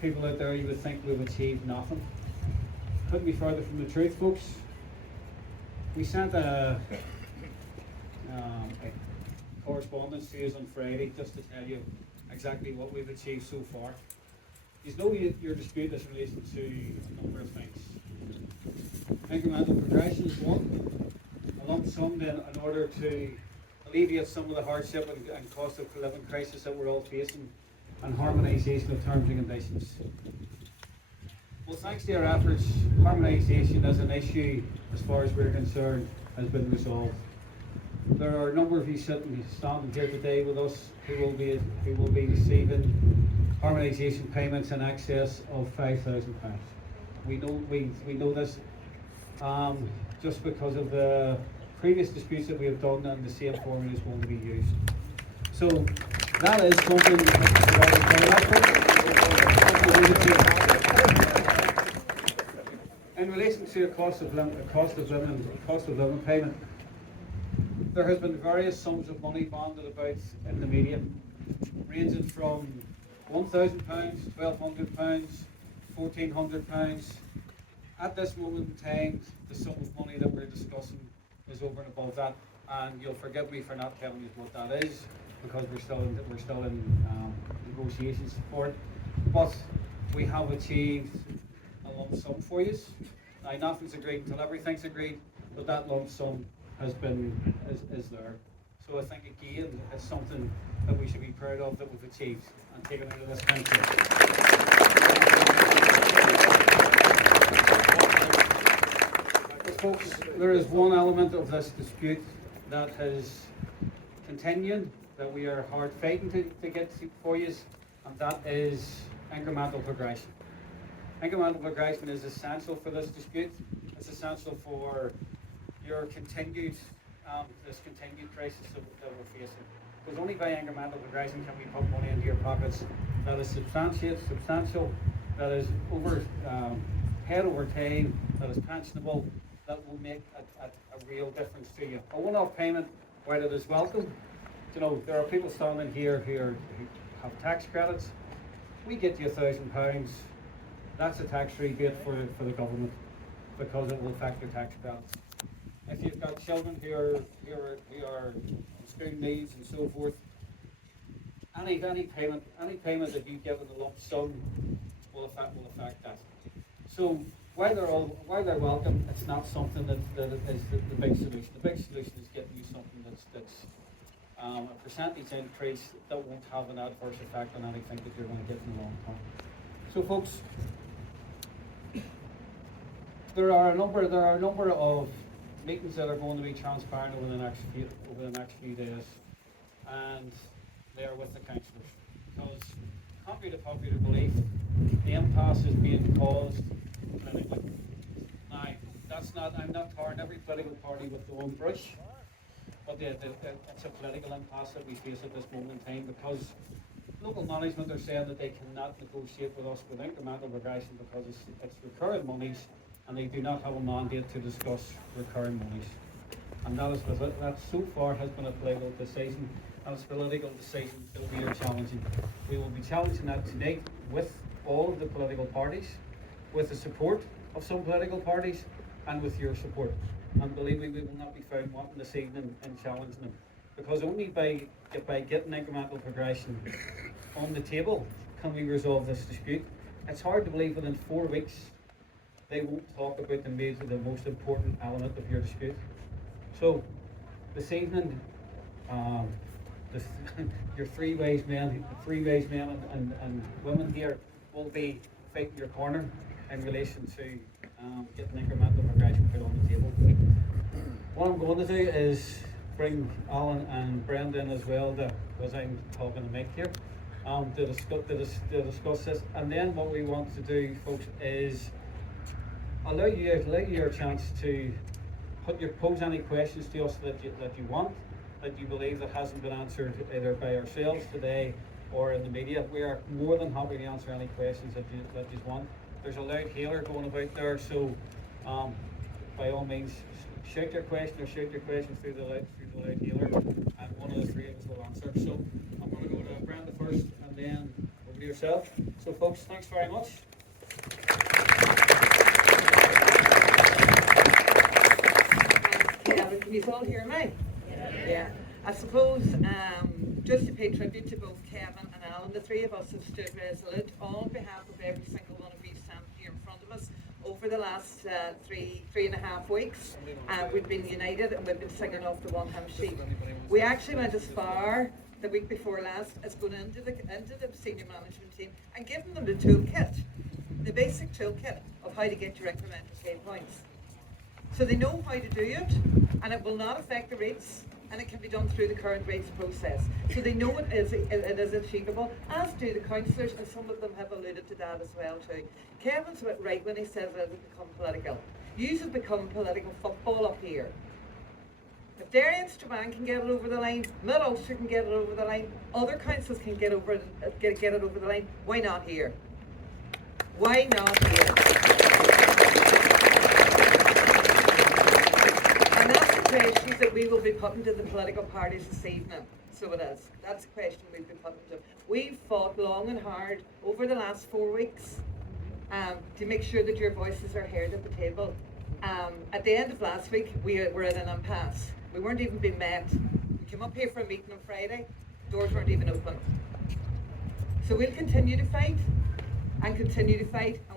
people out there, you would think we've achieved nothing. Couldn't be further from the truth, folks. We sent a correspondence to you on Friday just to tell you exactly what we've achieved so far. You know your dispute is in relation to a number of things. Incremental progression is one. A lump sum then in order to alleviate some of the hardship and cost of living crisis that we're all facing, and harmonisation of terms and conditions. Well, thanks to our efforts, harmonisation as an issue, as far as we're concerned, has been resolved. There are a number of you standing here today with us who will be receiving harmonisation payments in excess of £5,000. We know this just because of the previous disputes that we have done, and the same formula is going to be used. So that is something in relation to a cost of living payment. There has been various sums of money banded about in the media, ranging from £1,000, £1,200, £1,400. At this moment in time, the sum of money that we're discussing is over and above that, and you'll forgive me for not telling you what that is, because we're still in negotiations for it. But we have achieved a lump sum for you. Now, nothing's agreed until everything's agreed, but that lump sum is there. So I think again it's something that we should be proud of, that we've achieved and taken out of this country. But folks, there is one element of this dispute that has continued, that we are hard fighting to get for you, and that is incremental progression. Incremental progression is essential for this dispute. It's essential for your continued crisis that we're facing. Because only by incremental progression can we put money into your pockets that is substantial, that is head over time, that is pensionable, that will make a real difference to you. A one-off payment, while it is welcome, there are people standing here who have tax credits. We get you £1,000. That's a tax rebate for the government, because it will affect your tax credits. If you've got children who are school needs and so forth, any payment that you give in a lump sum will affect that. So while they're welcome, it's not something that is the big solution. The big solution is getting you something that's a percentage increase that won't have an adverse effect on anything that you're going to get in the long term. So folks, there are a number of meetings that are going to be transparent over the next few days, and they are with the councillors, because contrary to popular belief, the impasse is being caused politically. Now, I'm not tarring every political party with the one brush, but it's a political impasse that we face at this moment in time, because local management are saying that they cannot negotiate with us with incremental progression because it's recurring monies, and they do not have a mandate to discuss recurring monies. And that so far has been a political decision, and it's a political decision that we are challenging. We will be challenging that tonight with all of the political parties, with the support of some political parties, and with your support. And believe me, we will not be found wanting this evening in challenging them, because only by getting incremental progression on the table can we resolve this dispute. It's hard to believe within 4 weeks they won't talk about the most important element of your dispute. So this evening, your three wise men and women here will be fighting your corner in relation to getting incremental progression put on the table. What I'm going to do is bring Alan and Brenda in as well, because I'm talking to Mike here, to discuss this. And then what we want to do, folks, is allow you a chance to pose any questions to us that you want, that you believe that hasn't been answered either by ourselves today or in the media. We are more than happy to answer any questions that you want. There's a loud hailer going about there, so by all means, shout your question through the loud hailer, and one of the three of us will answer. So I'm going to go to Brenda first, and then we'll over to yourself. So folks, thanks very much. Kevin, can you all hear me? Yeah. I suppose just to pay tribute to both Kevin and Alan, the three of us have stood resolute on behalf of every single one of you standing here in front of us over the last three and a half weeks. We've been united and we've been singing off the one hymn sheet. We actually went as far the week before last as going into the senior management team and giving them the toolkit, the basic toolkit of how to get your incremental pay points. So they know how to do it, and it will not affect the rates, and it can be done through the current rates process. So they know it is achievable, as do the councillors, and some of them have alluded to that as well too. Kevin's right when he says it has become political. You have become political football up here. If Derry and Strabane can get it over the line, Mid Ulster can get it over the line, other councils can get it over the line, why not here? Why not here? And that's the questions that we will be putting to the political parties this evening. So it is. That's the question we've been putting to them. We've fought long and hard over the last 4 weeks to make sure that your voices are heard at the table. At the end of last week, we were at an impasse. We weren't even being met. We came up here for a meeting on Friday, doors weren't even open. So we'll continue to fight, and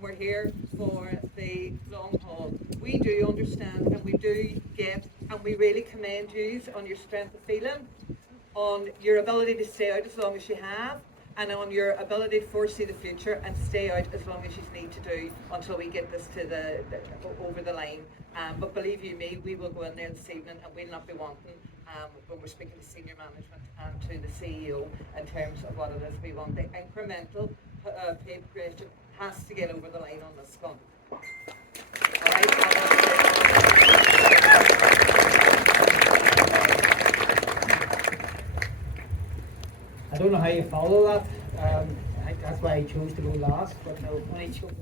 we're here for the long haul. We do understand, and we do get, and we really commend you on your strength of feeling, on your ability to stay out as long as you have, and on your ability to foresee the future and stay out as long as you need to do until we get this to the over the line. But believe you me, we will go in there this evening and we'll not be wanting when we're speaking to senior management and to the CEO in terms of what it is we want. The incremental pay progression has to get over the line on this one. I don't know how you follow that. I think that's why I chose to go last, but no, when I chose.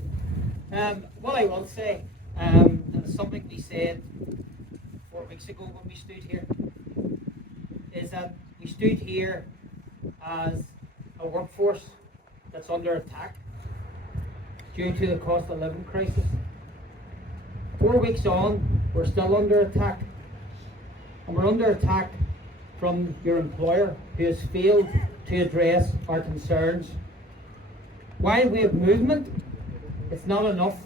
What I will say, and it's something we said 4 weeks ago when we stood here, is that we stood here as a workforce that's under attack due to the cost of living crisis. 4 weeks on, we're still under attack. And we're under attack from your employer, who has failed to address our concerns. While we have movement, it's not enough.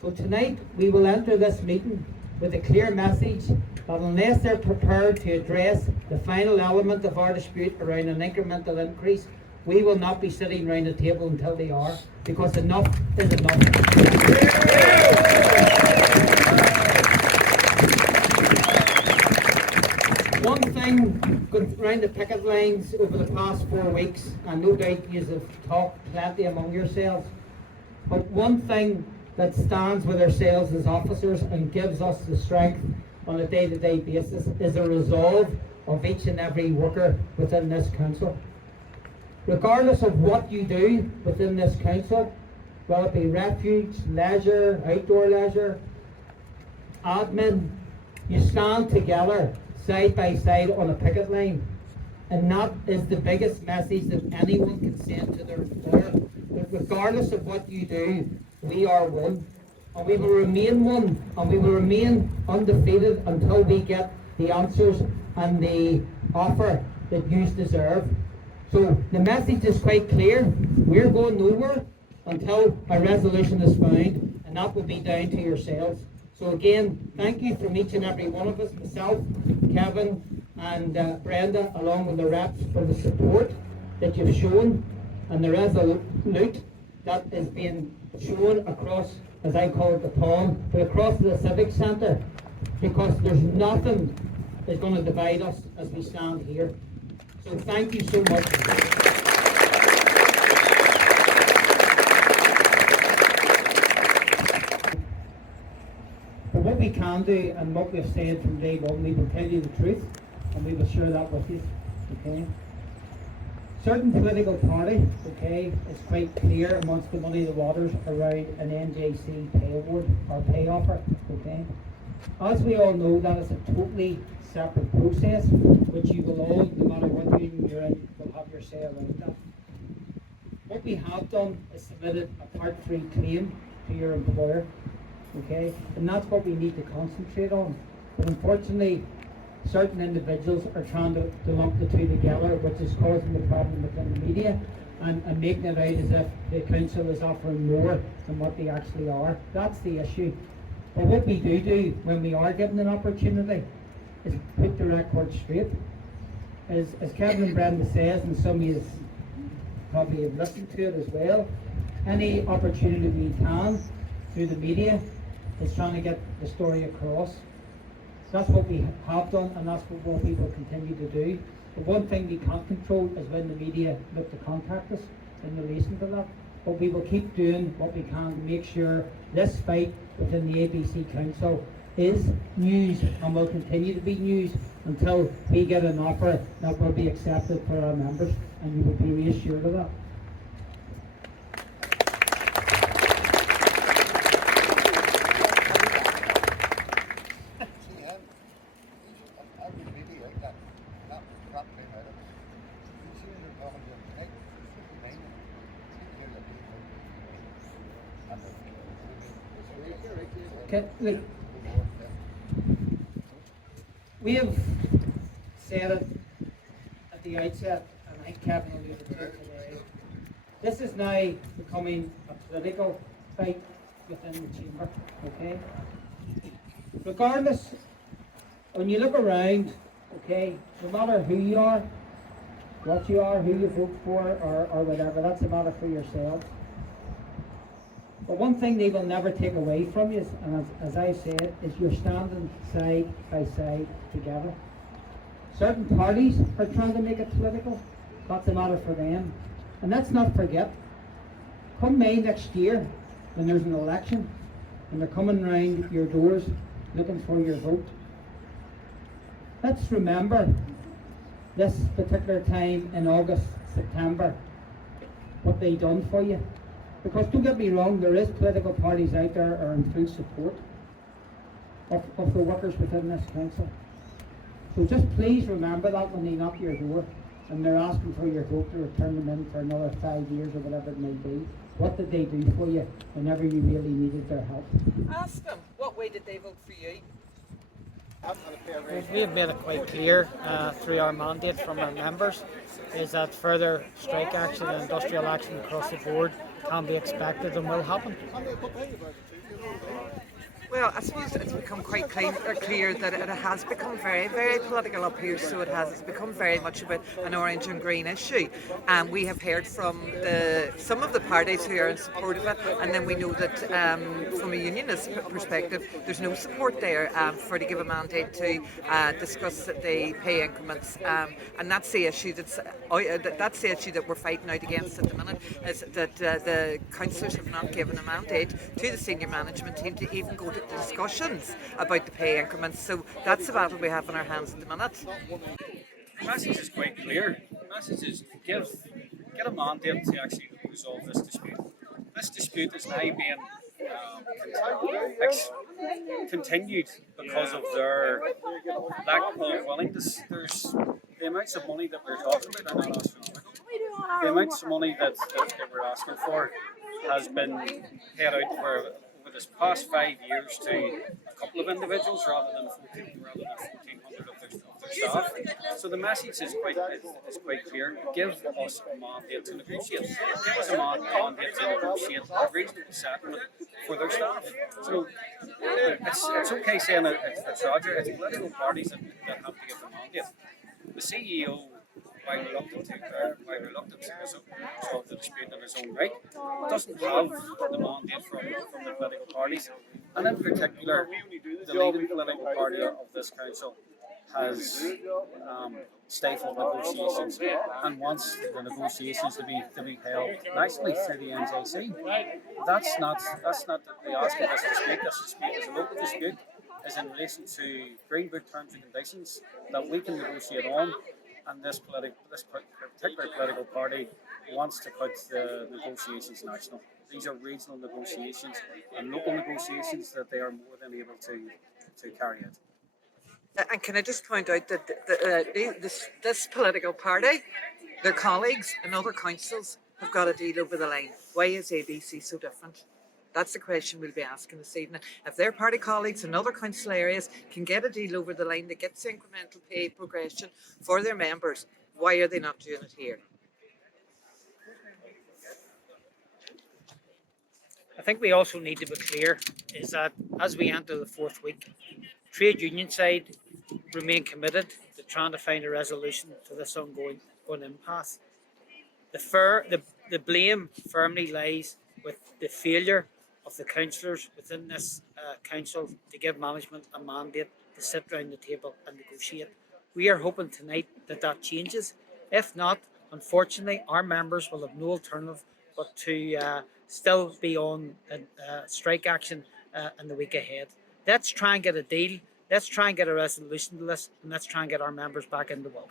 So tonight we will enter this meeting with a clear message that unless they're prepared to address the final element of our dispute around an incremental increase, we will not be sitting around the table until they are, because enough is enough. One thing going around the picket lines over the past 4 weeks, and no doubt you have talked plenty among yourselves, but one thing that stands with ourselves as officers and gives us the strength on a day-to-day basis is the resolve of each and every worker within this council. Regardless of what you do within this council, whether it be refuge, leisure, outdoor leisure, admin, you stand together side by side on a picket line, and that is the biggest message that anyone can send to their employer. That regardless of what you do, we are one, and we will remain one, and we will remain undefeated until we get the answers and the offer that you deserve. So the message is quite clear. We're going nowhere until a resolution is found, and that will be down to yourselves. So again, thank you from each and every one of us, myself, Kevin and Brenda, along with the reps, for the support that you've shown and the resolute that is being shown across, as I call it, the pond, but across the civic centre, because there's nothing that's going to divide us as we stand here. So thank you so much. But what we can do, and what we've said from day one, we will tell you the truth, and we will share that with you, okay? Certain political party, okay, is quite clear amongst the money the waters around an NJC pay award or pay offer, okay? As we all know, that is a totally separate process, which you will all, no matter what union you're in, will have your say around that. what we have done is submitted a Part 3 claim to your employer, okay? And that's what we need to concentrate on. But unfortunately, certain individuals are trying to lump the two together, which is causing the problem within the media and making it out as if the council is offering more than what they actually are. That's the issue. But what we do when we are given an opportunity is put the record straight. As Kevin and Brenda says, and some of you probably have listened to it as well, any opportunity we can through the media is trying to get the story across. That's what we have done, and that's what we will continue to do. The one thing we can't control is when the media look to contact us in relation to that. But we will keep doing what we can to make sure this fight within the ABC Council is news and will continue to be news until we get an offer that will be accepted for our members, and you will be reassured of that. Okay, look, we have said it at the outset, and I think Kevin alluded to it today. This is now becoming a political fight within the chamber, okay? Regardless, when you look around, okay, no matter who you are, what you are, who you vote for, or whatever, that's a matter for yourselves. But one thing they will never take away from you, and as I said, is you're standing side by side together. Certain parties are trying to make it political. That's a matter for them. And let's not forget, come May next year, when there's an election, and they're coming round your doors looking for your vote, let's remember this particular time in August, September, what they done for you. Because don't get me wrong, there is political parties out there are in full support of the workers within this council. So just please remember that when they knock your door and they're asking for your vote to return them in for another 5 years or whatever it may be. What did they do for you whenever you really needed their help? Ask them, what way did they vote for you? We have made it quite clear through our mandate from our members is that further strike action and industrial action across the board can be expected and will happen. Well, I suppose it's become quite clear that it has become very, very political up here. So it has. It's become very much about an orange and green issue. And we have heard from some of the parties who are in support of it, and then we know that from a unionist perspective, there's no support there for to give a mandate to discuss the pay increments. And that's the issue that's the issue that we're fighting out against at the minute. Is that the councillors have not given a mandate to the senior management team to even go to discussions about the pay increments. So that's the battle we have in our hands at the minute. The message is quite clear. The message is get a mandate to actually resolve this dispute. This dispute is now being continued because of their lack of willingness. There's the amounts of money that we're talking about are not astronomical. The amounts of money that we're asking for has been paid out for this past 5 years to a couple of individuals rather than 1,400 of their staff. So the message is quite clear. Give us a mandate to negotiate. Give us a mandate to negotiate a reasonable settlement for their staff. So it's okay saying it's Roger. It's political parties that have to give the mandate. The CEO, while reluctant to resolve the dispute in his own right, doesn't have the mandate from the political parties, and in particular, the leading political party of this council has stifled negotiations and wants the negotiations to be held nationally through the NJC. That's not the ask of this dispute. This dispute is a local dispute, is in relation to Green Book terms and conditions that we can negotiate on. And this particular political party wants to put the negotiations national. These are regional negotiations and local negotiations that they are more than able to carry out. And can I just point out that this political party, their colleagues in other councils have got a deal over the line. Why is ABC so different? That's the question we'll be asking this evening. If their party colleagues in other council areas can get a deal over the line that gets incremental pay progression for their members, why are they not doing it here? I think we also need to be clear is that as we enter the fourth week, trade union side remain committed to trying to find a resolution to this ongoing impasse. The blame firmly lies with the failure of the councillors within this council to give management a mandate to sit round the table and negotiate. We are hoping tonight that that changes. If not, unfortunately, our members will have no alternative but to still be on strike action in the week ahead. Let's try and get a deal. Let's try and get a resolution to this, and let's try and get our members back into work.